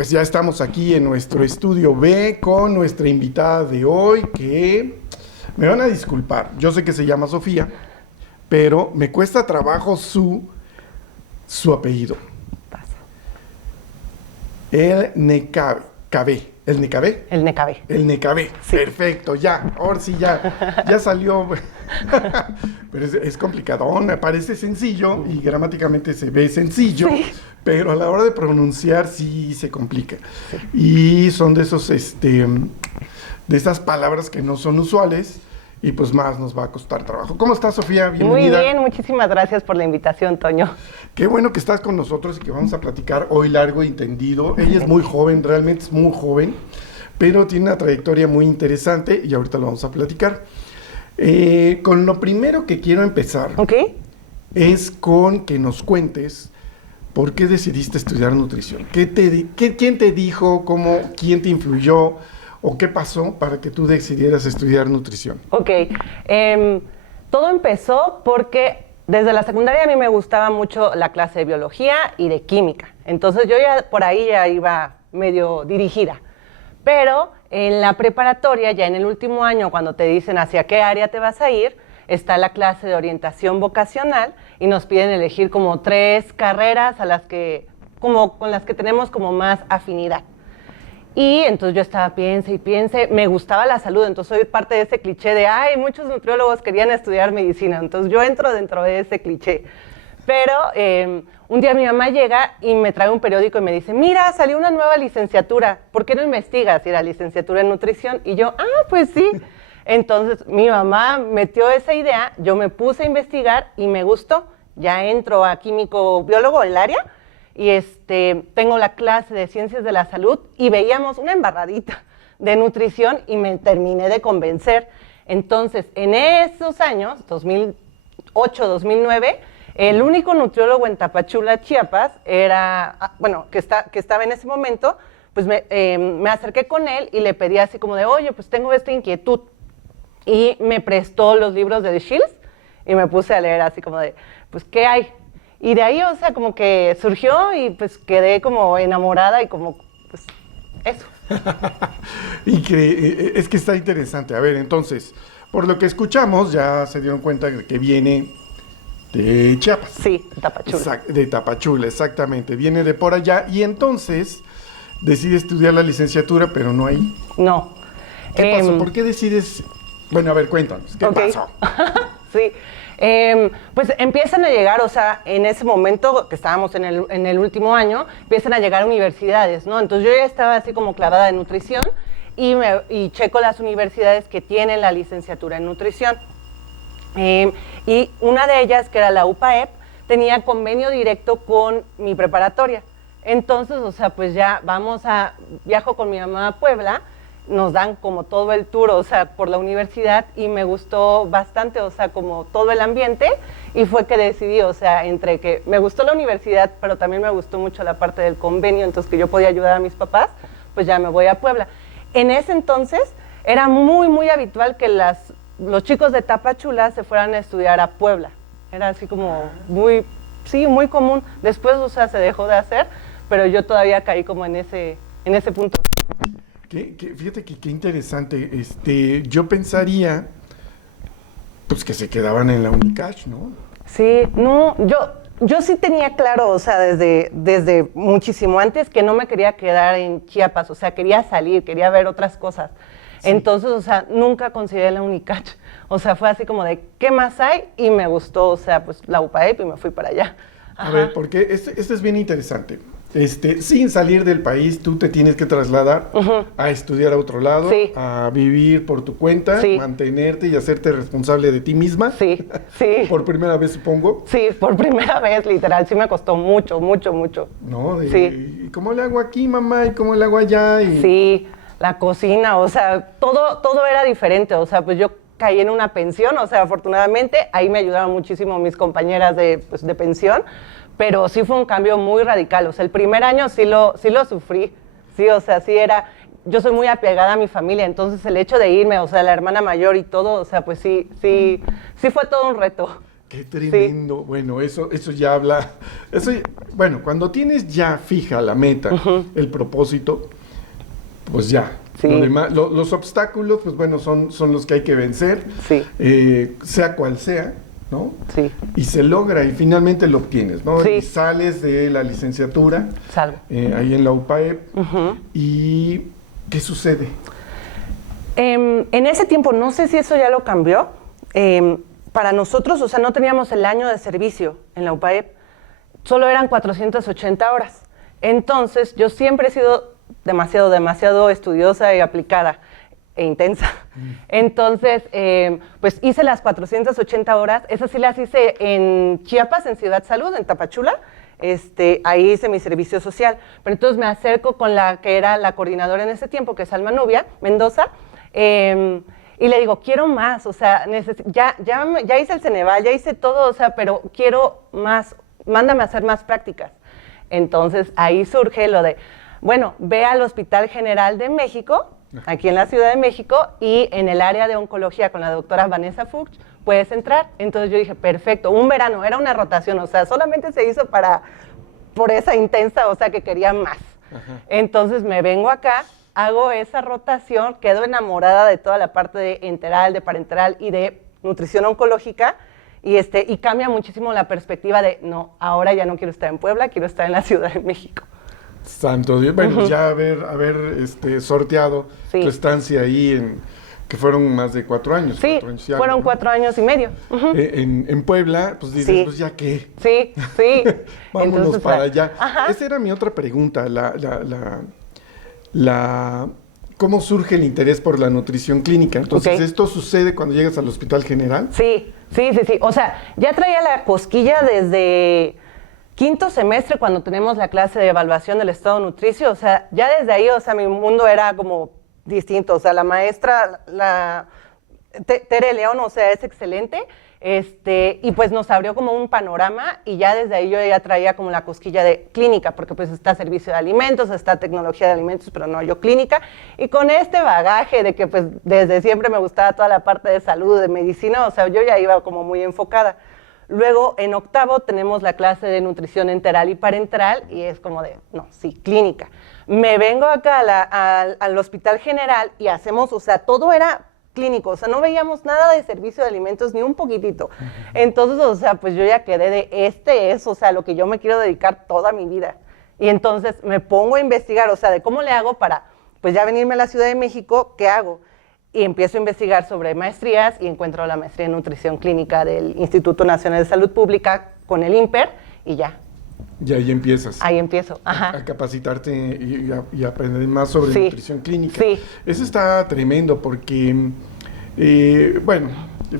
pues ya estamos aquí en nuestro estudio B con nuestra invitada de hoy, que me van a disculpar, yo sé que se llama Sofía, pero me cuesta trabajo su apellido. Pasa. El Necabé. ¿El Necabé? El Necabé. El Necabé, sí. Perfecto, ya, ahora sí ya salió. Pero es complicado, me parece sencillo y gramáticamente se ve sencillo, sí. Pero a la hora de pronunciar sí se complica. Sí. Y son de esos, de esas palabras que no son usuales y pues más nos va a costar trabajo. ¿Cómo estás, Sofía? Bienvenida. Muy bien, muchísimas gracias por la invitación, Toño. Qué bueno que estás con nosotros y que vamos a platicar hoy largo y tendido. Ella es muy joven, realmente es muy joven, pero tiene una trayectoria muy interesante y ahorita lo vamos a platicar. Con lo primero que quiero empezar es con que nos cuentes por qué decidiste estudiar nutrición. ¿Quién te dijo? ¿Quién te influyó? ¿O qué pasó para que tú decidieras estudiar nutrición? Todo empezó porque desde la secundaria a mí me gustaba mucho la clase de biología y de química. Entonces yo ya por ahí ya iba medio dirigida. Pero en la preparatoria, ya en el último año, cuando te dicen hacia qué área te vas a ir, está la clase de orientación vocacional y nos piden elegir como 3 carreras con las que tenemos como más afinidad. Y entonces yo estaba piense y piense, me gustaba la salud, entonces soy parte de ese cliché de, muchos nutriólogos querían estudiar medicina, entonces yo entro dentro de ese cliché. Pero un día mi mamá llega y me trae un periódico y me dice, mira, salió una nueva licenciatura, ¿por qué no investigas? Y era licenciatura en nutrición. Y yo, pues sí. Entonces mi mamá metió esa idea, yo me puse a investigar y me gustó. Ya entro a químico-biólogo, el área, y tengo la clase de ciencias de la salud y veíamos una embarradita de nutrición y me terminé de convencer. Entonces, en esos años, 2008, 2009, el único nutriólogo en Tapachula, Chiapas, que estaba en ese momento, pues me acerqué con él y le pedí así como de, oye, pues tengo esta inquietud. Y me prestó los libros de The Shields y me puse a leer así como de, pues, ¿qué hay? Y de ahí, como que surgió y pues quedé como enamorada y como, pues, eso. Es que está interesante. A ver, entonces, por lo que escuchamos, ya se dieron cuenta de que viene de Chiapas. Sí, de Tapachula. De Tapachula, exactamente. Viene de por allá y entonces decide estudiar la licenciatura, pero no ahí. No. ¿Qué pasó? ¿Por qué decides? Bueno, a ver, cuéntanos. ¿Qué pasó? Sí. Pues empiezan a llegar, en ese momento que estábamos en el último año, empiezan a llegar universidades, ¿no? Entonces yo ya estaba así como clavada en nutrición y checo las universidades que tienen la licenciatura en nutrición. Y una de ellas, que era la UPAEP, tenía convenio directo con mi preparatoria. Entonces, pues ya viajo con mi mamá a Puebla, nos dan como todo el tour, por la universidad y me gustó bastante, como todo el ambiente y fue que decidí, entre que me gustó la universidad, pero también me gustó mucho la parte del convenio, entonces que yo podía ayudar a mis papás, pues ya me voy a Puebla. En ese entonces era muy, muy habitual que los chicos de Tapachula se fueran a estudiar a Puebla. Era así como muy común. Después, se dejó de hacer, pero yo todavía caí como en ese punto. Fíjate que qué interesante. Yo pensaría, pues, que se quedaban en la Unicash, ¿no? Sí, no, yo sí tenía claro, desde muchísimo antes que no me quería quedar en Chiapas, quería salir, quería ver otras cosas. Sí. Entonces, nunca consideré la Unicash. Fue así como de, ¿qué más hay? Y me gustó, pues, la UPAEP y me fui para allá. Ajá. A ver, porque esto es bien interesante. Sin salir del país, tú te tienes que trasladar a estudiar a otro lado, sí, a vivir por tu cuenta, sí, mantenerte y hacerte responsable de ti misma. Sí, sí. Por primera vez, supongo. Sí, por primera vez, literal. Sí me costó mucho, mucho, mucho. ¿No? Sí. ¿Y cómo le hago aquí, mamá? ¿Y cómo le hago allá? Sí, la cocina, todo era diferente. Pues yo caí en una pensión, afortunadamente, ahí me ayudaron muchísimo mis compañeras de pensión, pero sí fue un cambio muy radical. El primer año sí lo sufrí, sí, sí era, yo soy muy apegada a mi familia, entonces el hecho de irme, la hermana mayor y todo, pues sí fue todo un reto. Qué tremendo. Sí. Bueno, eso ya habla. Bueno, cuando tienes ya fija la meta, el propósito, pues ya. Sí. Los obstáculos, pues bueno, son los que hay que vencer, sí. Sea cual sea, ¿no? Sí. Y se logra y finalmente lo obtienes, ¿no? Sí. Y sales de la licenciatura, ahí en la UPAEP, y ¿qué sucede? En ese tiempo, no sé si eso ya lo cambió. Para nosotros, o sea, no teníamos el año de servicio en la UPAEP, solo eran 480 horas. Entonces, yo siempre he sido demasiado estudiosa y aplicada e intensa. Entonces, pues hice las 480 horas, esas sí las hice en Chiapas, en Ciudad Salud, en Tapachula. Ahí hice mi servicio social. Pero entonces me acerco con la que era la coordinadora en ese tiempo, que es Alma Nubia Mendoza, y le digo, quiero más, o sea, ya hice el Ceneval, ya hice todo, o sea, pero quiero más, mándame a hacer más prácticas. Entonces, ahí surge lo de, bueno, ve al Hospital General de México, aquí en la Ciudad de México, y en el área de oncología con la doctora Vanessa Fuchs, puedes entrar. Entonces yo dije, perfecto, un verano, era una rotación, o sea, solamente se hizo por esa intensa, o sea, que quería más. Ajá. Entonces me vengo acá, hago esa rotación, quedo enamorada de toda la parte de enteral, de parenteral y de nutrición oncológica, y cambia muchísimo la perspectiva de, no, ahora ya no quiero estar en Puebla, quiero estar en la Ciudad de México. Santo Dios, bueno, ya haber sorteado tu estancia ahí, que fueron más de 4 años. Sí, 4 años fueron algo, 4 años y medio. En Puebla, pues dices, sí. Pues ya qué. Sí, sí. Vámonos entonces, para allá. Ajá. Esa era mi otra pregunta, ¿cómo surge el interés por la nutrición clínica? Entonces, ¿esto sucede cuando llegas al Hospital General? Sí. O sea, ya traía la cosquilla desde 5º semestre cuando tenemos la clase de evaluación del estado nutricio. O sea, ya desde ahí, o sea, mi mundo era como distinto. O sea, la maestra, Tere León, o sea, es excelente. Y pues nos abrió como un panorama y ya desde ahí yo ya traía como la cosquilla de clínica, porque pues está servicio de alimentos, está tecnología de alimentos, pero no, yo clínica. Y con este bagaje de que pues desde siempre me gustaba toda la parte de salud, de medicina, o sea, yo ya iba como muy enfocada. Luego, en 8º, tenemos la clase de nutrición enteral y parenteral y es como de, no, sí, clínica. Me vengo acá al Hospital General y hacemos, o sea, todo era clínico, o sea, no veíamos nada de servicio de alimentos ni un poquitito. Entonces, o sea, pues yo ya quedé de, o sea, lo que yo me quiero dedicar toda mi vida. Y entonces me pongo a investigar, o sea, de cómo le hago para, pues ya venirme a la Ciudad de México, ¿qué hago? Y empiezo a investigar sobre maestrías y encuentro la maestría en nutrición clínica del Instituto Nacional de Salud Pública con el INPER y ya. Y ahí empiezas. Ahí empiezo, ajá. A capacitarte y aprender más sobre nutrición clínica. Sí. Eso está tremendo porque, bueno,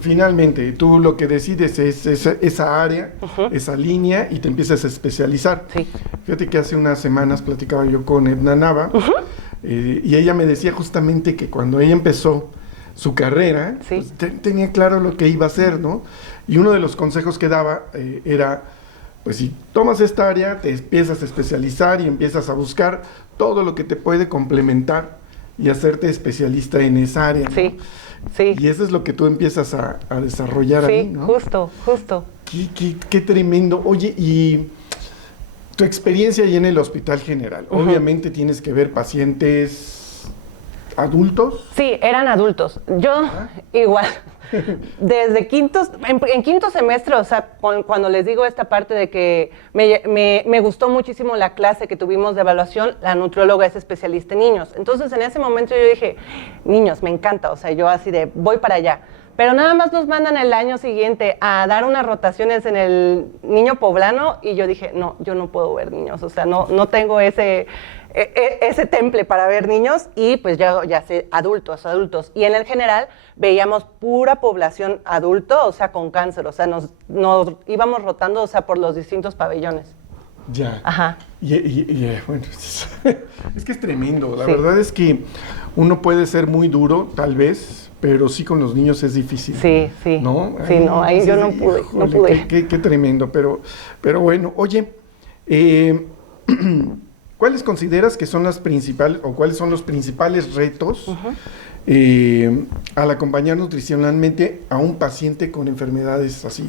finalmente tú lo que decides es esa área, esa línea y te empiezas a especializar. Sí. Fíjate que hace unas semanas platicaba yo con Edna Nava y ella me decía justamente que cuando ella empezó su carrera, pues, tenía claro lo que iba a hacer, ¿no? Y uno de los consejos que daba era, pues si tomas esta área, te empiezas a especializar y empiezas a buscar todo lo que te puede complementar y hacerte especialista en esa área, ¿no? Sí, sí. Y eso es lo que tú empiezas a desarrollar ahí, ¿no? Justo. Qué tremendo. Oye, y tu experiencia ahí en el Hospital General, obviamente tienes que ver pacientes adultos. Sí, eran adultos. Yo igual. Desde en 5º semestre, o sea, cuando les digo esta parte de que me gustó muchísimo la clase que tuvimos de evaluación, la nutrióloga es especialista en niños. Entonces, en ese momento yo dije, niños, me encanta, o sea, yo así de, voy para allá. Pero nada más nos mandan el año siguiente a dar unas rotaciones en el niño poblano y yo dije, no, yo no puedo ver niños, o sea, no tengo ese temple para ver niños y pues ya sé adultos. Y en el general veíamos pura población adulto, o sea, con cáncer, o sea, nos íbamos rotando, o sea, por los distintos pabellones. Ya. Ajá. Y bueno, es que es tremendo. La verdad es que uno puede ser muy duro, tal vez, pero sí con los niños es difícil. Sí. ¿No? Sí, no, ahí yo no pude, híjole, no pude. Qué tremendo, pero bueno, oye, ¿cuáles consideras que son las principales o cuáles son los principales retos al acompañar nutricionalmente a un paciente con enfermedades así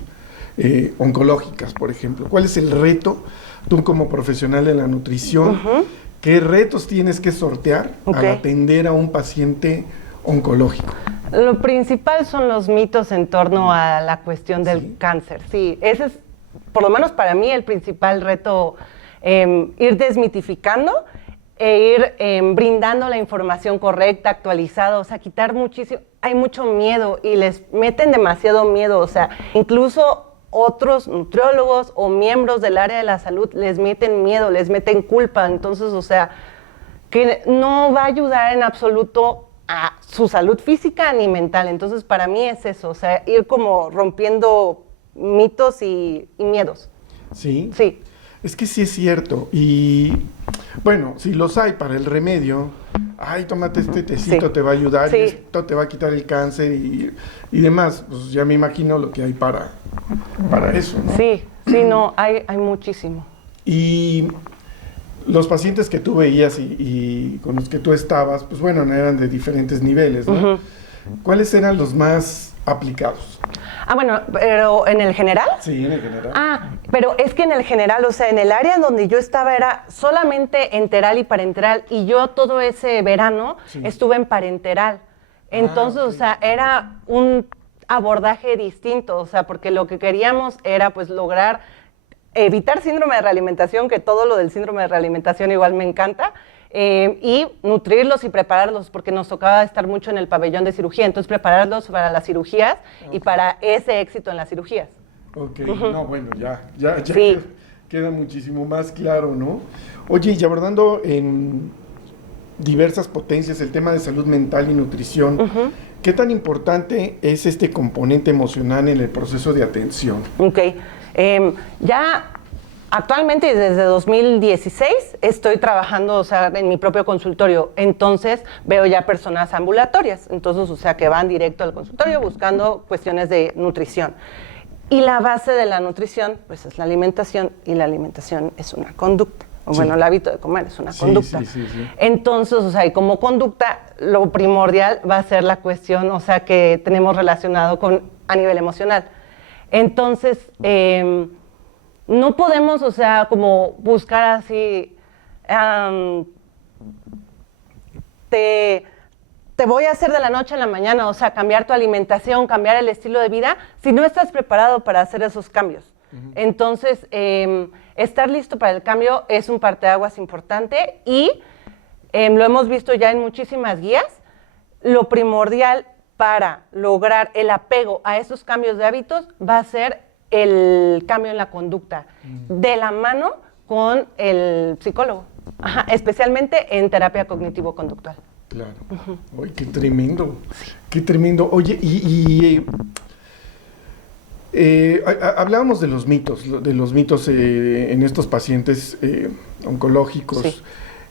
oncológicas, por ejemplo. ¿Cuál es el reto, tú como profesional de la nutrición, qué retos tienes que sortear al atender a un paciente oncológico? Lo principal son los mitos en torno a la cuestión del cáncer. Sí, ese es, por lo menos para mí, el principal reto, ir desmitificando e ir brindando la información correcta, actualizada, o sea, quitar muchísimo. Hay mucho miedo y les meten demasiado miedo, o sea, incluso otros nutriólogos o miembros del área de la salud les meten miedo, les meten culpa, entonces, o sea, que no va a ayudar en absoluto a su salud física ni mental. Entonces, para mí es eso, o sea, ir como rompiendo mitos y miedos. ¿Sí? Sí. Es que sí es cierto. Y bueno, si los hay para el remedio, ay, tómate este tecito, te va a ayudar, y esto te va a quitar el cáncer y demás. Pues ya me imagino lo que hay para eso, ¿no? Sí, no, hay muchísimo. Y los pacientes que tú veías y con los que tú estabas, pues bueno, eran de diferentes niveles, ¿no? ¿Cuáles eran los más aplicados? Bueno, pero ¿en el general? Sí, en el general. Pero es que en el general, o sea, en el área donde yo estaba era solamente enteral y parenteral, y yo todo ese verano estuve en parenteral. Entonces, o sea, era un abordaje distinto, o sea, porque lo que queríamos era, pues, lograr evitar síndrome de realimentación, que todo lo del síndrome de realimentación igual me encanta, y nutrirlos y prepararlos, porque nos tocaba estar mucho en el pabellón de cirugía, entonces prepararlos para las cirugías y para ese éxito en las cirugías. Ok, no, bueno, ya queda muchísimo más claro, ¿no? Oye, y abordando en diversas potencias el tema de salud mental y nutrición, ¿qué tan importante es este componente emocional en el proceso de atención? Ok, ya actualmente desde 2016 estoy trabajando, o sea, en mi propio consultorio, entonces veo ya personas ambulatorias, entonces, o sea, que van directo al consultorio buscando cuestiones de nutrición. Y la base de la nutrición, pues, es la alimentación, y la alimentación es una conducta. Bueno, el hábito de comer es una conducta. Sí. Entonces, o sea, y como conducta, lo primordial va a ser la cuestión, o sea, que tenemos relacionado a nivel emocional. Entonces, no podemos, o sea, como buscar así, te voy a hacer de la noche a la mañana, o sea, cambiar tu alimentación, cambiar el estilo de vida, si no estás preparado para hacer esos cambios. Entonces, estar listo para el cambio es un parteaguas importante y lo hemos visto ya en muchísimas guías. Lo primordial para lograr el apego a esos cambios de hábitos va a ser el cambio en la conducta, de la mano con el psicólogo, especialmente en terapia cognitivo-conductual. Claro. ¡Ay, qué tremendo! ¡Qué tremendo! Oye, hablábamos de los mitos en estos pacientes oncológicos. Sí.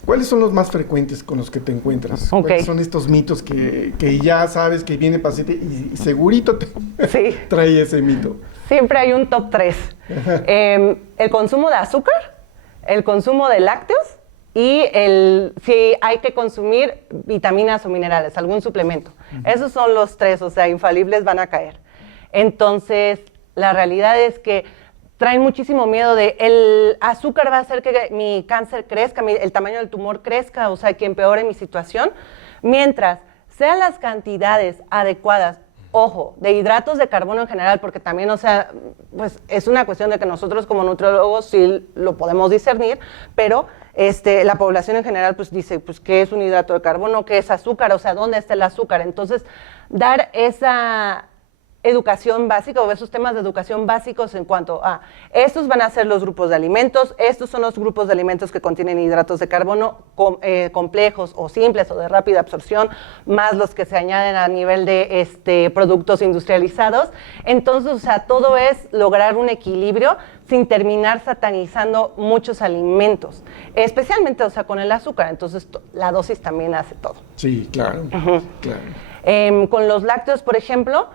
¿Cuáles son los más frecuentes con los que te encuentras? ¿Cuáles son estos mitos que ya sabes que viene el paciente y segurito trae ese mito? Siempre hay un top 3. El consumo de azúcar, el consumo de lácteos y si hay que consumir vitaminas o minerales, algún suplemento. Esos son los 3, o sea, infalibles van a caer. Entonces, la realidad es que traen muchísimo miedo de el azúcar va a hacer que mi cáncer crezca, el tamaño del tumor crezca, o sea, que empeore mi situación. Mientras sean las cantidades adecuadas, ojo, de hidratos de carbono en general, porque también, o sea, pues es una cuestión de que nosotros como nutriólogos sí lo podemos discernir, pero la población en general pues dice, pues, ¿qué es un hidrato de carbono? ¿Qué es azúcar? O sea, ¿dónde está el azúcar? Entonces, dar esa educación básica o esos temas de educación básicos en cuanto a estos van a ser los grupos de alimentos, estos son los grupos de alimentos que contienen hidratos de carbono complejos o simples o de rápida absorción, más los que se añaden a nivel de productos industrializados. Entonces, o sea, todo es lograr un equilibrio sin terminar satanizando muchos alimentos, especialmente, o sea, con el azúcar. Entonces, la dosis también hace todo. Sí, claro, claro. Con los lácteos, por ejemplo,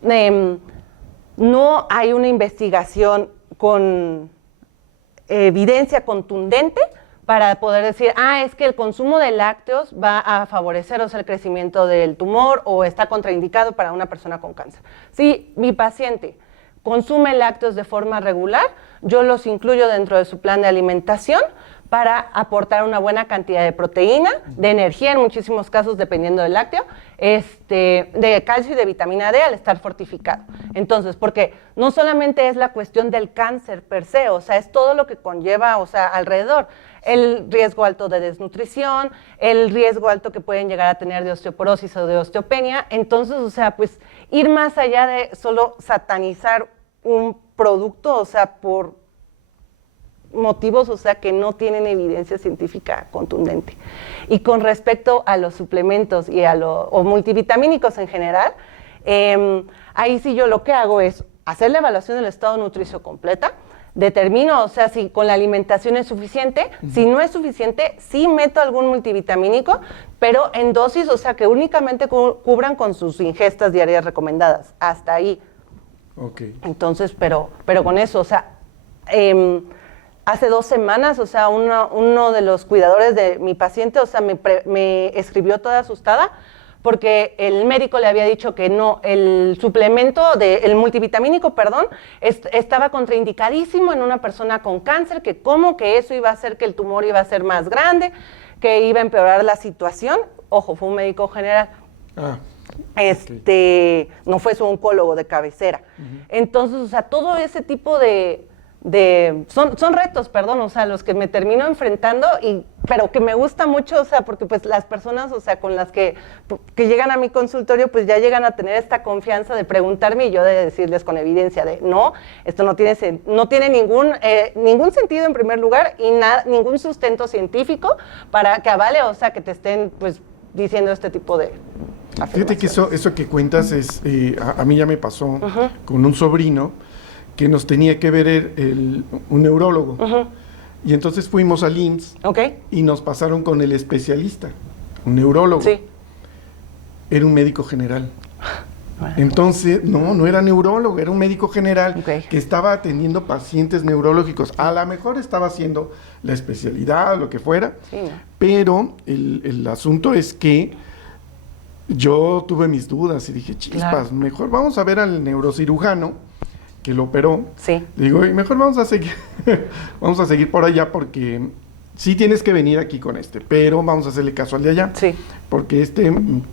no hay una investigación con evidencia contundente para poder decir, es que el consumo de lácteos va a favorecer, o sea, el crecimiento del tumor o está contraindicado para una persona con cáncer. Si mi paciente consume lácteos de forma regular, yo los incluyo dentro de su plan de alimentación para aportar una buena cantidad de proteína, de energía en muchísimos casos, dependiendo del lácteo, de calcio y de vitamina D al estar fortificado. Entonces, porque no solamente es la cuestión del cáncer per se, o sea, es todo lo que conlleva, o sea, alrededor. El riesgo alto de desnutrición, el riesgo alto que pueden llegar a tener de osteoporosis o de osteopenia. Entonces, o sea, pues ir más allá de solo satanizar un producto, o sea, por motivos, o sea, que no tienen evidencia científica contundente. Y con respecto a los suplementos y o multivitamínicos en general, ahí sí yo lo que hago es hacer la evaluación del estado nutricio completa, determino, o sea, si con la alimentación es suficiente, si no es suficiente, sí meto algún multivitamínico, pero en dosis, o sea, que únicamente cubran con sus ingestas diarias recomendadas, hasta ahí. Okay. Entonces, pero con eso, o sea, hace 2 semanas, o sea, uno de los cuidadores de mi paciente, o sea, me escribió toda asustada porque el médico le había dicho que no, el suplemento, el multivitamínico, perdón, estaba contraindicadísimo en una persona con cáncer, que cómo que eso iba a hacer que el tumor iba a ser más grande, que iba a empeorar la situación. Ojo, fue un médico general. Okay. No fue su oncólogo de cabecera. Entonces, o sea, todo ese tipo son retos, perdón, o sea, los que me termino enfrentando, pero que me gusta mucho, o sea, porque pues las personas, o sea, con las que llegan a mi consultorio, pues ya llegan a tener esta confianza de preguntarme y yo de decirles con evidencia de, no, esto no tiene ningún sentido en primer lugar y ningún sustento científico para que avale, o sea, que te estén, pues, diciendo este tipo de afirmaciones. Fíjate que eso que cuentas es, a mí ya me pasó con un sobrino que nos tenía que ver un neurólogo. Y entonces fuimos al IMSS y nos pasaron con el especialista, un neurólogo. Sí. Era un médico general. Entonces, no era neurólogo, era un médico general que estaba atendiendo pacientes neurológicos. A lo mejor estaba haciendo la especialidad, lo que fuera, pero el asunto es que yo tuve mis dudas y dije, chispas, mejor vamos a ver al neurocirujano que lo operó. Sí. Digo, y mejor vamos a seguir por allá porque sí tienes que venir aquí con pero vamos a hacerle caso al de allá. Sí. Porque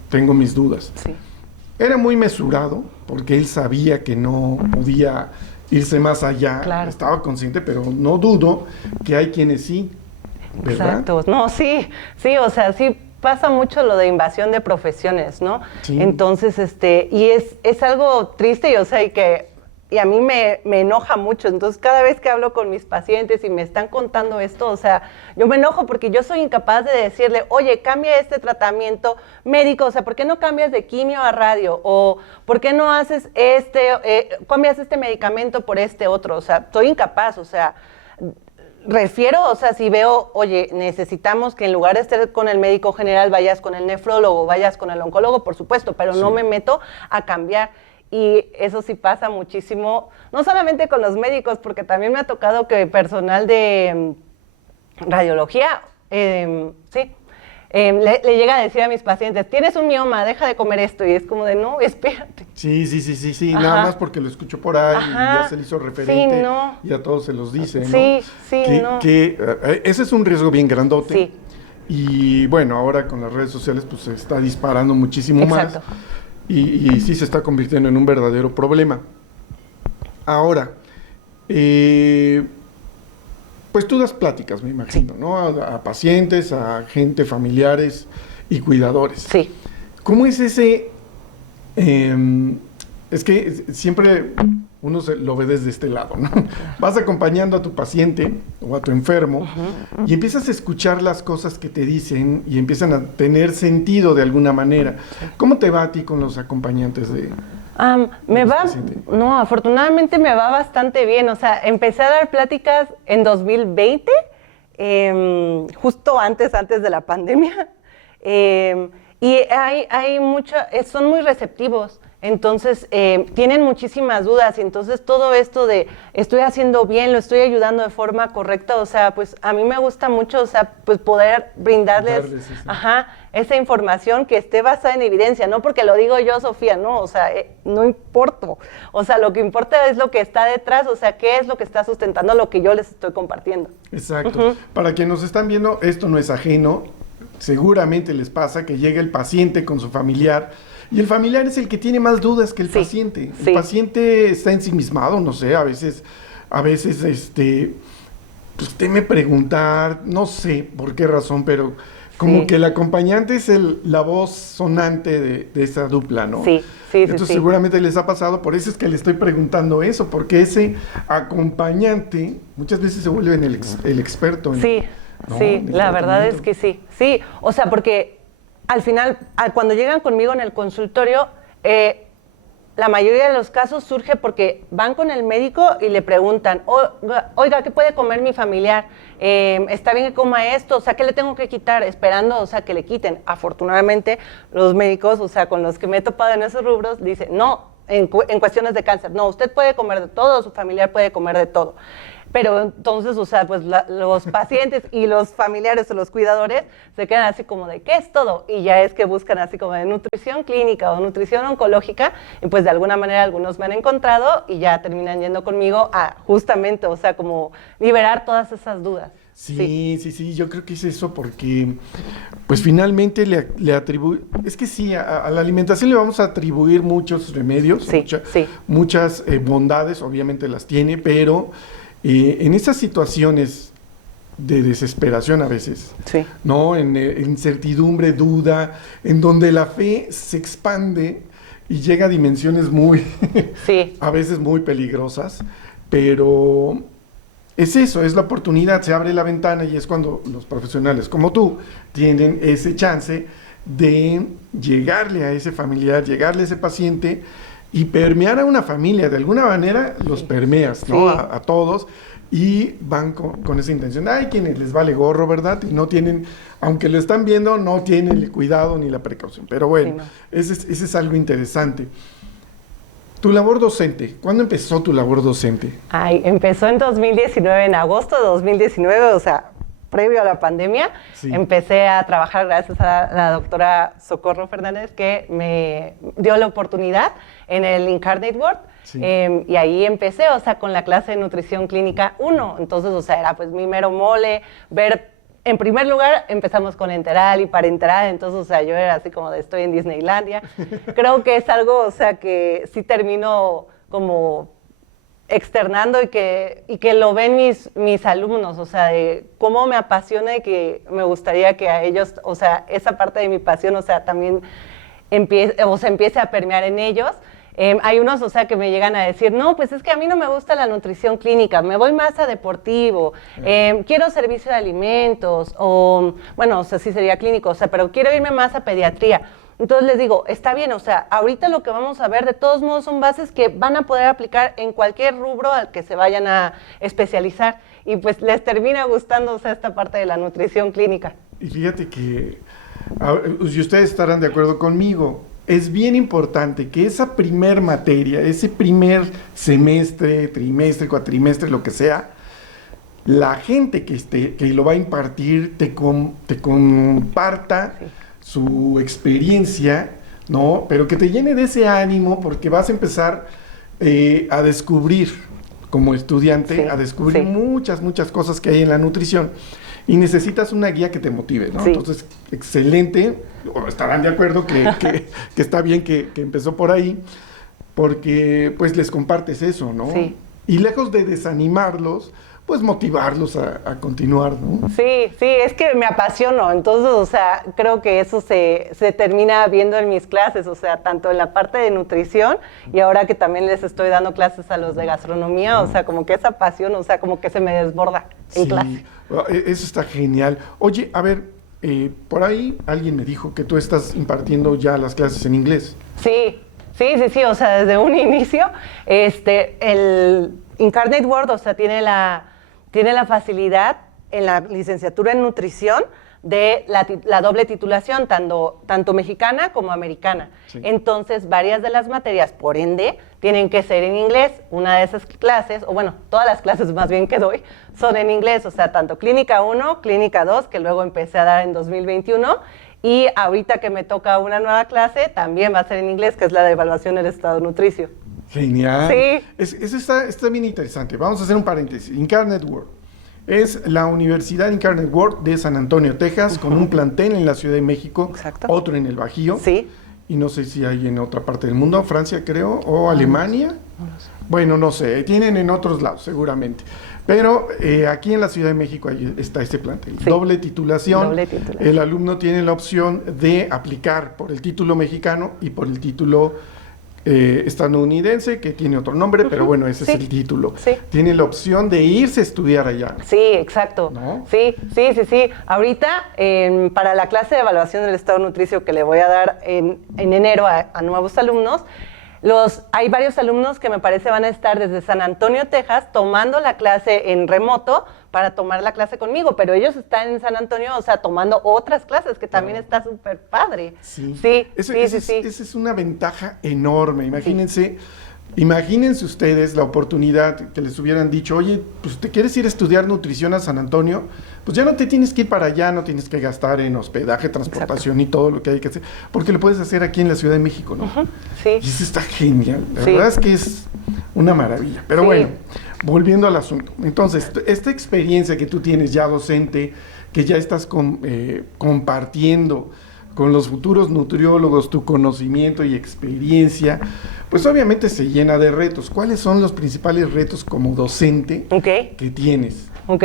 tengo mis dudas. Sí. Era muy mesurado porque él sabía que no podía irse más allá. Claro. Estaba consciente, pero no dudo que hay quienes sí, ¿verdad? Exacto. No, sí, o sea, sí pasa mucho lo de invasión de profesiones, ¿no? Sí. Entonces, y es algo triste, y, o sea, y a mí me enoja mucho. Entonces, cada vez que hablo con mis pacientes y me están contando esto, o sea, yo me enojo porque yo soy incapaz de decirle, oye, cambia este tratamiento médico, o sea, ¿por qué no cambias de quimio a radio? O ¿por qué no haces cambias este medicamento por este otro? O sea, soy incapaz, o sea, refiero, o sea, si veo, oye, necesitamos que en lugar de estar con el médico general, vayas con el nefrólogo, vayas con el oncólogo, por supuesto, pero no me meto a cambiar. Y eso sí pasa muchísimo, no solamente con los médicos, porque también me ha tocado que personal de radiología, le llega a decir a mis pacientes, tienes un mioma, deja de comer esto, y es como de, no, espérate. Sí, nada más porque lo escucho por ahí y ya se le hizo referente y a todos se los dice, ¿no? Ese es un riesgo bien grandote. Sí. Y bueno, ahora con las redes sociales pues se está disparando muchísimo Exacto. más. Y sí se está convirtiendo en un verdadero problema. Ahora, pues tú das pláticas, me imagino, ¿no? A pacientes, a gente, familiares y cuidadores. Sí. ¿Cómo es ese? Es que siempre uno lo ve desde este lado, ¿no? Vas acompañando a tu paciente o a tu enfermo y empiezas a escuchar las cosas que te dicen y empiezan a tener sentido de alguna manera. ¿Cómo te va a ti con los acompañantes de paciente? No, afortunadamente me va bastante bien. O sea, empecé a dar pláticas en 2020, justo antes de la pandemia, y hay son muy receptivos. entonces tienen muchísimas dudas y entonces todo esto de estoy haciendo bien, lo estoy ayudando de forma correcta, o sea, pues a mí me gusta mucho, o sea, pues poder brindarles esa información que esté basada en evidencia, no porque lo digo yo, Sofía, no, o sea, no importa, o sea, lo que importa es lo que está detrás, o sea, qué es lo que está sustentando lo que yo les estoy compartiendo. Exacto. Para quienes nos están viendo, esto no es ajeno, seguramente les pasa que llega el paciente con su familiar y el familiar es el que tiene más dudas que el paciente. El paciente está ensimismado, no sé, a veces, pues teme preguntar, no sé por qué razón, pero como que el acompañante es la voz sonante de esa dupla, ¿no? Entonces seguramente les ha pasado, por eso es que le estoy preguntando eso, porque ese acompañante muchas veces se vuelve el experto. La verdad es que sí, o sea, porque al final, cuando llegan conmigo en el consultorio, la mayoría de los casos surge porque van con el médico y le preguntan, oiga, ¿qué puede comer mi familiar? ¿Está bien que coma esto? O sea, ¿qué le tengo que quitar? Esperando, o sea, que le quiten. Afortunadamente, los médicos, o sea, con los que me he topado en esos rubros, dicen, no, en cuestiones de cáncer, no, usted puede comer de todo, su familiar puede comer de todo. Pero entonces, o sea, pues los pacientes y los familiares o los cuidadores se quedan así como de, ¿qué es todo? Y ya es que buscan así como de nutrición clínica o nutrición oncológica, y pues de alguna manera algunos me han encontrado y ya terminan yendo conmigo a justamente, o sea, como liberar todas esas dudas. Sí, yo creo que es eso porque, pues finalmente le atribuye, es que sí, a la alimentación le vamos a atribuir muchos remedios, muchas bondades, obviamente las tiene, pero en esas situaciones de desesperación a veces, ¿no? En incertidumbre, duda, en donde la fe se expande y llega a dimensiones a veces muy peligrosas, pero es eso, es la oportunidad, se abre la ventana y es cuando los profesionales como tú tienen ese chance de llegarle a ese familiar, llegarle a ese paciente y permear a una familia, de alguna manera los permeas, ¿no? A todos, y van con esa intención. Hay quienes les vale gorro, ¿verdad? Y no tienen, aunque lo están viendo, no tienen el cuidado ni la precaución. Pero bueno, ese es algo interesante. Tu labor docente, ¿cuándo empezó tu labor docente? Empezó en 2019, en agosto de 2019, o sea, previo a la pandemia, empecé a trabajar gracias a la doctora Socorro Fernández, que me dio la oportunidad en el Incarnate World, y ahí empecé, o sea, con la clase de nutrición clínica 1, entonces, o sea, era pues mi mero mole, ver, en primer lugar, empezamos con enteral y parenteral, entonces, o sea, yo era así como de estoy en Disneylandia, creo que es algo, o sea, que sí termino como externando y que lo ven mis alumnos, o sea, de cómo me apasiona y que me gustaría que a ellos, o sea, esa parte de mi pasión, o sea, también empiece a permear en ellos. Hay unos, o sea, que me llegan a decir, no, pues es que a mí no me gusta la nutrición clínica, me voy más a deportivo, quiero servicio de alimentos, o, bueno, o sea, sí sería clínico, o sea, pero quiero irme más a pediatría. Entonces les digo, está bien, o sea, ahorita lo que vamos a ver de todos modos son bases que van a poder aplicar en cualquier rubro al que se vayan a especializar y pues les termina gustando, o sea, esta parte de la nutrición clínica. Y fíjate que, si ustedes estarán de acuerdo conmigo, es bien importante que esa primer materia, ese primer semestre, trimestre, cuatrimestre, lo que sea, la gente que lo va a impartir te comparta su experiencia, ¿no? Pero que te llene de ese ánimo porque vas a empezar a descubrir, como estudiante, a descubrir muchas cosas que hay en la nutrición y necesitas una guía que te motive, ¿no? Entonces, excelente, estarán de acuerdo que está bien que empezó por ahí, porque pues les compartes eso, ¿no? Y lejos de desanimarlos, pues motivarlos a continuar, ¿no? Sí, es que me apasiono, entonces, o sea, creo que eso se termina viendo en mis clases, o sea, tanto en la parte de nutrición y ahora que también les estoy dando clases a los de gastronomía, o sea, como que esa pasión, o sea, como que se me desborda en clase. Eso está genial. Oye, a ver, por ahí alguien me dijo que tú estás impartiendo ya las clases en inglés. Sí, o sea, desde un inicio, el Incarnate World, o sea, tiene la facilidad en la licenciatura en nutrición de la doble titulación, tanto mexicana como americana. Sí. Entonces, varias de las materias, por ende, tienen que ser en inglés. Una de esas clases, o bueno, todas las clases más bien que doy, son en inglés, o sea, tanto Clínica 1, Clínica 2, que luego empecé a dar en 2021, y ahorita que me toca una nueva clase, también va a ser en inglés, que es la de evaluación del estado nutricio. Genial. Sí. Eso está bien interesante. Vamos a hacer un paréntesis. Incarnate World es la Universidad Incarnate World de San Antonio, Texas, con un plantel en la Ciudad de México, Exacto. otro en el Bajío. Sí. Y no sé si hay en otra parte del mundo, Francia creo, o Alemania. No lo sé. Bueno, no sé, tienen en otros lados seguramente. Pero aquí en la Ciudad de México ahí está ese plantel. Sí. Doble titulación. Doble titulación. El alumno tiene la opción de aplicar por el título mexicano y por el título estadounidense, que tiene otro nombre, pero bueno, ese Sí. es el título. Sí. Tiene la opción de irse a estudiar allá. Sí, exacto. ¿No? Sí. Ahorita, para la clase de evaluación del estado nutricio que le voy a dar en enero a nuevos alumnos, hay varios alumnos que me parece van a estar desde San Antonio, Texas, tomando la clase en remoto para tomar la clase conmigo, pero ellos están en San Antonio, o sea, tomando otras clases, que también está súper padre. Sí. Sí. Esa es una ventaja enorme. Imagínense ustedes la oportunidad que les hubieran dicho, oye, pues te quieres ir a estudiar nutrición a San Antonio, pues ya no te tienes que ir para allá, no tienes que gastar en hospedaje, transportación y todo lo que hay que hacer, porque lo puedes hacer aquí en la Ciudad de México, ¿no? Sí. Y eso está genial. La Sí. verdad es que es una maravilla. Pero Sí. bueno, volviendo al asunto. Entonces, esta experiencia que tú tienes ya docente, que ya estás compartiendo con los futuros nutriólogos tu conocimiento y experiencia, pues obviamente se llena de retos. ¿Cuáles son los principales retos como docente Ok. que tienes? Ok.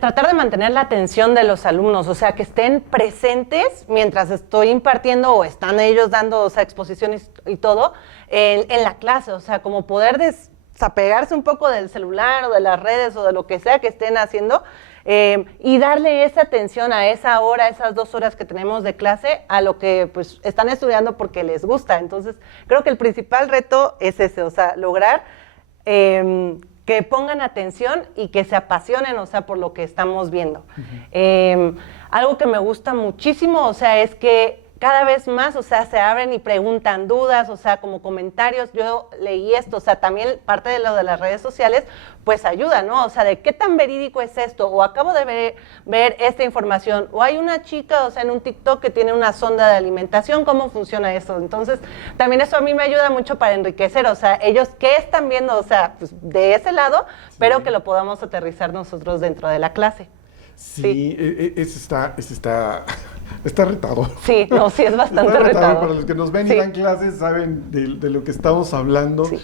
Tratar de mantener la atención de los alumnos, o sea, que estén presentes mientras estoy impartiendo o están ellos dando, o sea, exposiciones y todo en la clase, o sea, como poder desapegarse un poco del celular o de las redes o de lo que sea que estén haciendo y darle esa atención a esa hora, esas 2 horas que tenemos de clase a lo que pues están estudiando porque les gusta. Entonces, creo que el principal reto es ese, o sea, lograr que pongan atención y que se apasionen, o sea, por lo que estamos viendo. Algo que me gusta muchísimo, o sea, es que cada vez más, o sea, se abren y preguntan dudas, o sea, como comentarios, yo leí esto, o sea, también parte de lo de las redes sociales, pues ayuda, ¿no? O sea, de qué tan verídico es esto, o acabo de ver esta información, o hay una chica, o sea, en un TikTok que tiene una sonda de alimentación, ¿cómo funciona eso? Entonces, también eso a mí me ayuda mucho para enriquecer, o sea, ellos qué están viendo, o sea, pues de ese lado, sí, pero que lo podamos aterrizar nosotros dentro de la clase. Sí, ese está retador. Sí, no, sí, es bastante está retador. Para los que nos ven sí. y dan clases, saben de lo que estamos hablando. Sí.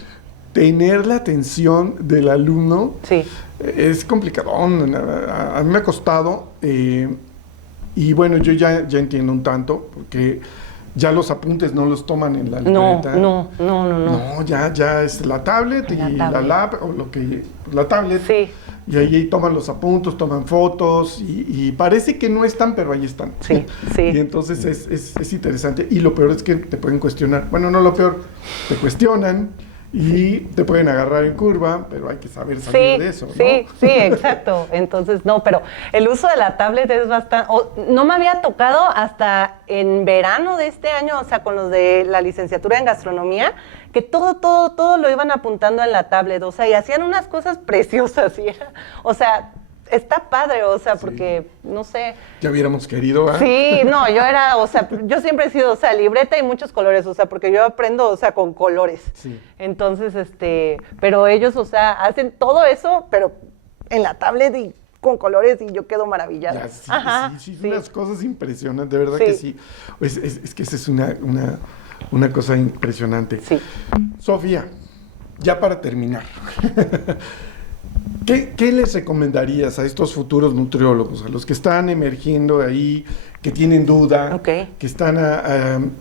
Tener la atención del alumno sí. Es complicado. A mí me ha costado. Y bueno, yo ya entiendo un tanto, porque ya los apuntes no los toman en la libreta. No. No, ya es la tablet la lab, o la tablet. Sí. Y ahí toman los apuntes, toman fotos, y parece que no están, pero ahí están. Sí. Y entonces es interesante. Y lo peor es que te pueden cuestionar. Bueno, no lo peor, te cuestionan y te pueden agarrar en curva, pero hay que saber salir de eso, ¿no? Sí, exacto. Entonces, no, pero el uso de la tablet es bastante... no me había tocado hasta en verano de este año, o sea, con los de la licenciatura en gastronomía, que todo lo iban apuntando en la tablet, o sea, y hacían unas cosas preciosas, y era, o sea... Está padre, o sea, porque, no sé... Ya hubiéramos querido, ¿eh? Sí, no, yo siempre he sido, o sea, libreta y muchos colores, o sea, porque yo aprendo, o sea, con colores. Sí. Entonces, pero ellos, o sea, hacen todo eso, pero en la tablet y con colores y yo quedo maravillada. Sí, unas cosas impresionantes, de verdad que sí. Es que esa es una cosa impresionante. Sí. Sofía, ya para terminar... ¿Qué les recomendarías a estos futuros nutriólogos, a los que están emergiendo ahí, que tienen duda, que están...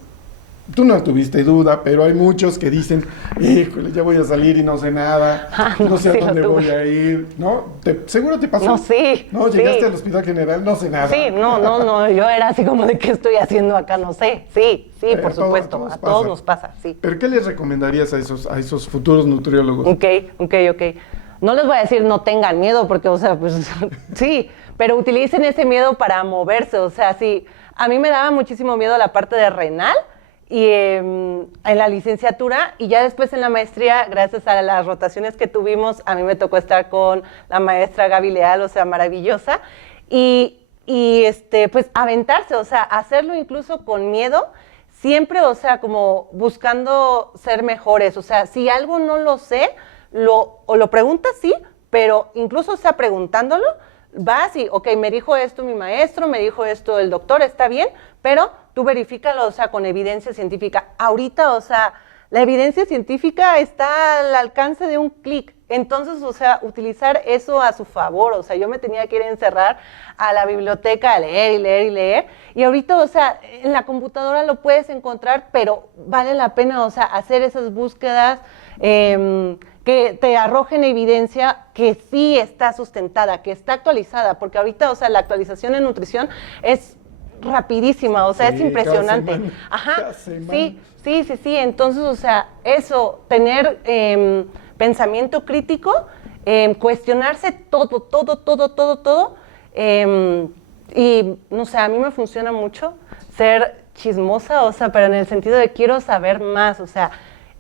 tú no tuviste duda, pero hay muchos que dicen, híjole, ya voy a salir y no sé nada, no sé a dónde voy a ir, ¿no? ¿Seguro te pasó? No, sí. ¿No? Llegaste al Hospital General, no sé nada. Sí, no, yo era así como de, ¿qué estoy haciendo acá? No sé. Sí, por supuesto, a todos nos pasa, sí. ¿Pero qué les recomendarías a esos futuros nutriólogos? Ok. no les voy a decir no tengan miedo, porque, o sea, pues sí, pero utilicen ese miedo para moverse. O sea, sí, a mí me daba muchísimo miedo la parte de renal y en la licenciatura, y ya después en la maestría, gracias a las rotaciones que tuvimos, a mí me tocó estar con la maestra Gaby Leal, o sea, maravillosa, pues aventarse, o sea, hacerlo incluso con miedo, siempre, o sea, como buscando ser mejores. O sea, si algo no lo sé, o lo preguntas, sí, pero incluso, o sea, preguntándolo, vas y, ok, me dijo esto mi maestro, me dijo esto el doctor, está bien, pero tú verifícalo, o sea, con evidencia científica. Ahorita, o sea, la evidencia científica está al alcance de un clic. Entonces, o sea, utilizar eso a su favor. O sea, yo me tenía que ir a encerrar a la biblioteca a leer y leer y leer. Y ahorita, o sea, en la computadora lo puedes encontrar, pero vale la pena, o sea, hacer esas búsquedas que te arrojen evidencia que sí está sustentada, que está actualizada. Porque ahorita, o sea, la actualización en nutrición es rapidísima, o sea, sí, es impresionante. Ajá, sí. Entonces, o sea, eso, tener pensamiento crítico, cuestionarse todo. Y, no sé, a mí me funciona mucho ser chismosa, o sea, pero en el sentido de quiero saber más, o sea,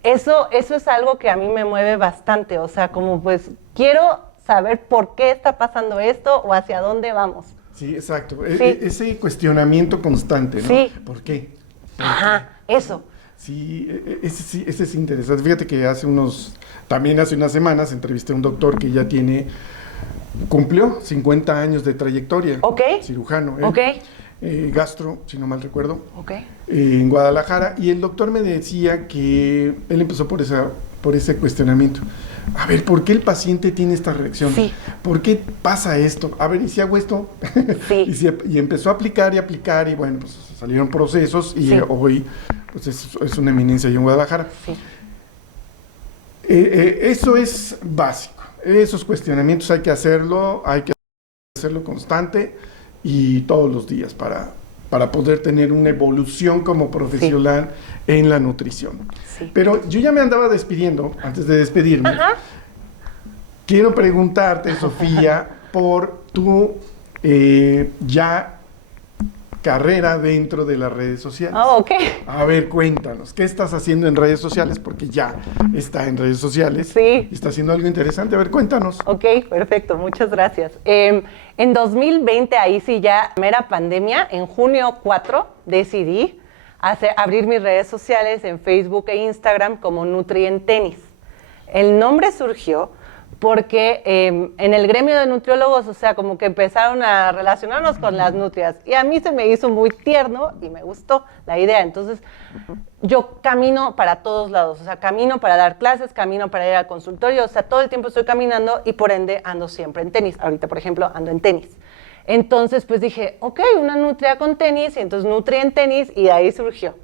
eso es algo que a mí me mueve bastante, o sea, como pues quiero saber por qué está pasando esto o hacia dónde vamos. Sí, exacto. Sí. Ese cuestionamiento constante, ¿no? Sí. ¿Por qué? Ajá, eso. Sí, ese es interesante. Fíjate que también hace unas semanas entrevisté a un doctor que ya cumplió 50 años de trayectoria. Ok. Cirujano, Ok. Gastro, si no mal recuerdo. Ok. En Guadalajara. Y el doctor me decía que él empezó por ese cuestionamiento. A ver, ¿por qué el paciente tiene esta reacción? Sí. ¿Por qué pasa esto? A ver, ¿y si hago esto? Sí. y empezó a aplicar, y bueno, pues salieron procesos y hoy pues es una eminencia ahí en Guadalajara. Sí. Eso es básico. Esos cuestionamientos hay que hacerlo constante y todos los días para poder tener una evolución como profesional en la nutrición. Sí. Pero yo ya me andaba despidiendo, antes de despedirme. Ajá. Quiero preguntarte, Sofía, por tu ya carrera dentro de las redes sociales. Oh, ok. A ver, cuéntanos, ¿qué estás haciendo en redes sociales? Porque ya está en redes sociales. Sí. Y está haciendo algo interesante. A ver, cuéntanos. Ok, perfecto, muchas gracias. En 2020, ahí sí ya, mera pandemia, en junio 4 decidí abrir mis redes sociales en Facebook e Instagram como Nutri en Tenis. El nombre surgió porque en el gremio de nutriólogos, o sea, como que empezaron a relacionarnos con las nutrias. Y a mí se me hizo muy tierno y me gustó la idea. Entonces, yo camino para todos lados. O sea, camino para dar clases, camino para ir al consultorio. O sea, todo el tiempo estoy caminando y por ende ando siempre en tenis. Ahorita, por ejemplo, ando en tenis. Entonces, pues dije, ok, una nutria con tenis, y entonces Nutri en Tenis, y de ahí surgió.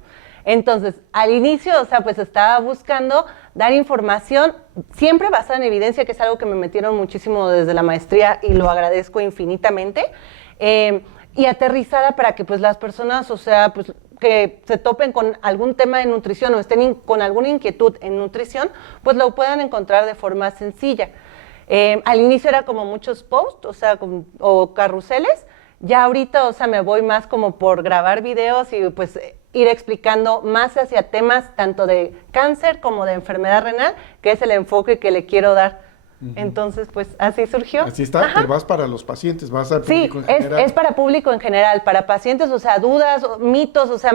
Entonces, al inicio, o sea, pues estaba buscando dar información siempre basada en evidencia, que es algo que me metieron muchísimo desde la maestría y lo agradezco infinitamente, y aterrizada para que pues las personas, o sea, pues que se topen con algún tema de nutrición o estén con alguna inquietud en nutrición, pues lo puedan encontrar de forma sencilla. Al inicio era como muchos posts, o sea, o carruseles. Ya ahorita, o sea, me voy más como por grabar videos y pues ir explicando más hacia temas tanto de cáncer como de enfermedad renal, que es el enfoque que le quiero dar. Entonces, pues así surgió. Así está. Ajá. Te vas para los pacientes, vas al público en general. Es para público en general, para pacientes, o sea, dudas, mitos, o sea,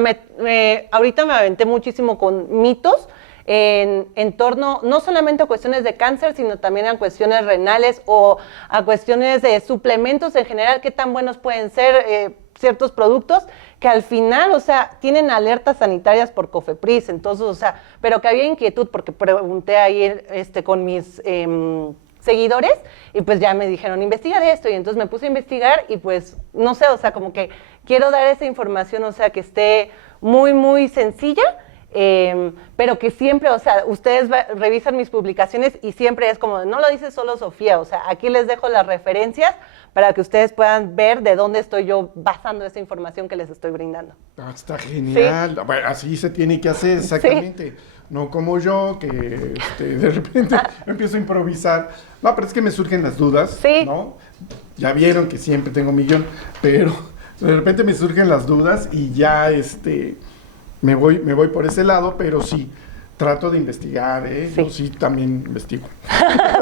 ahorita me aventé muchísimo con mitos en torno no solamente a cuestiones de cáncer, sino también a cuestiones renales o a cuestiones de suplementos en general, qué tan buenos pueden ser ciertos productos que al final, o sea, tienen alertas sanitarias por COFEPRIS. Entonces, o sea, pero que había inquietud porque pregunté ahí con mis seguidores y pues ya me dijeron, investiga de esto, y entonces me puse a investigar y pues, no sé, o sea, como que quiero dar esa información, o sea, que esté muy, muy sencilla, pero que siempre, o sea, ustedes revisan mis publicaciones y siempre es como, no lo dice solo Sofía, o sea, aquí les dejo las referencias para que ustedes puedan ver de dónde estoy yo basando esa información que les estoy brindando. Está genial. ¿Sí? Bueno, así se tiene que hacer, exactamente. Sí. no como yo, que de repente empiezo a improvisar. No, pero es que me surgen las dudas, Sí. ¿no? Ya vieron que siempre tengo millón, pero de repente me surgen las dudas y ya me voy por ese lado, pero sí, trato de investigar, ¿eh? Sí. Yo sí también investigo.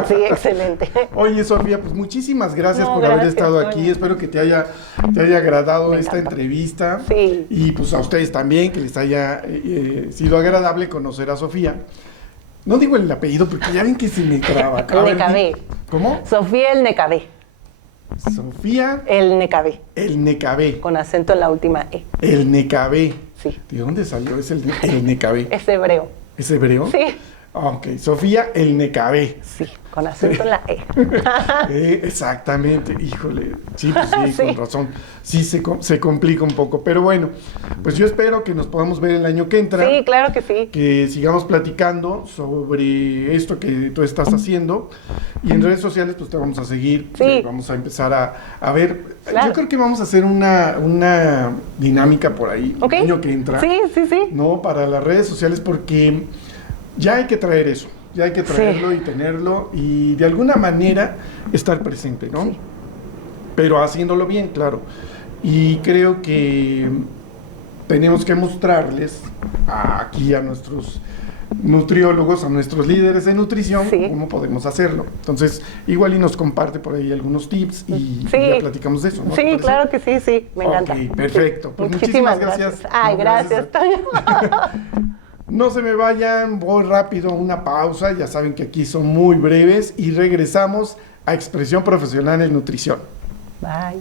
Sí, excelente. Oye, Sofía, pues muchísimas gracias No, por haber gracias, estado Toño. aquí. Espero que te haya agradado Me esta encanta. entrevista. Sí. Y pues a ustedes también, que les haya sido agradable conocer a Sofía. No digo el apellido porque ya ven que se me traba. A ver, Necabé. ¿Cómo? Sofía el Necabé. Sofía El Necabé. el Necabé. Con acento en la última E. El Necabé. Sí. ¿De dónde salió? Es el Necabé. Es hebreo. ¿Es hebreo? Sí. Ok, Sofía el Necabé. Sí, con acento en la E. Exactamente, híjole, sí, pues sí, Sí. con razón, sí se complica un poco, pero bueno, pues yo espero que nos podamos ver el año que entra, Sí, claro que sí. que sigamos platicando sobre esto que tú estás haciendo y en redes sociales pues te vamos a seguir, Sí. vamos a empezar a ver, Claro. yo creo que vamos a hacer una dinámica por ahí, Ok. el año que entra, Sí, sí, sí. ¿no? Para las redes sociales porque ya hay que traer eso, ya hay que traerlo Sí. y tenerlo y de alguna manera estar presente, ¿no? Sí. Pero haciéndolo bien, claro. Y creo que tenemos que mostrarles aquí a nuestros nutriólogos, a nuestros líderes de nutrición, Sí. cómo podemos hacerlo. Entonces, igual y nos comparte por ahí algunos tips y Sí. ya platicamos de eso, ¿no? ¿Te Sí, parece? claro que sí, sí. Me encanta. Ok, perfecto. Sí. Pues muchísimas gracias. Ay, No, gracias gracias. No se me vayan, voy rápido a una pausa, ya saben que aquí son muy breves y regresamos a Expresión Profesional en Nutrición. Bye.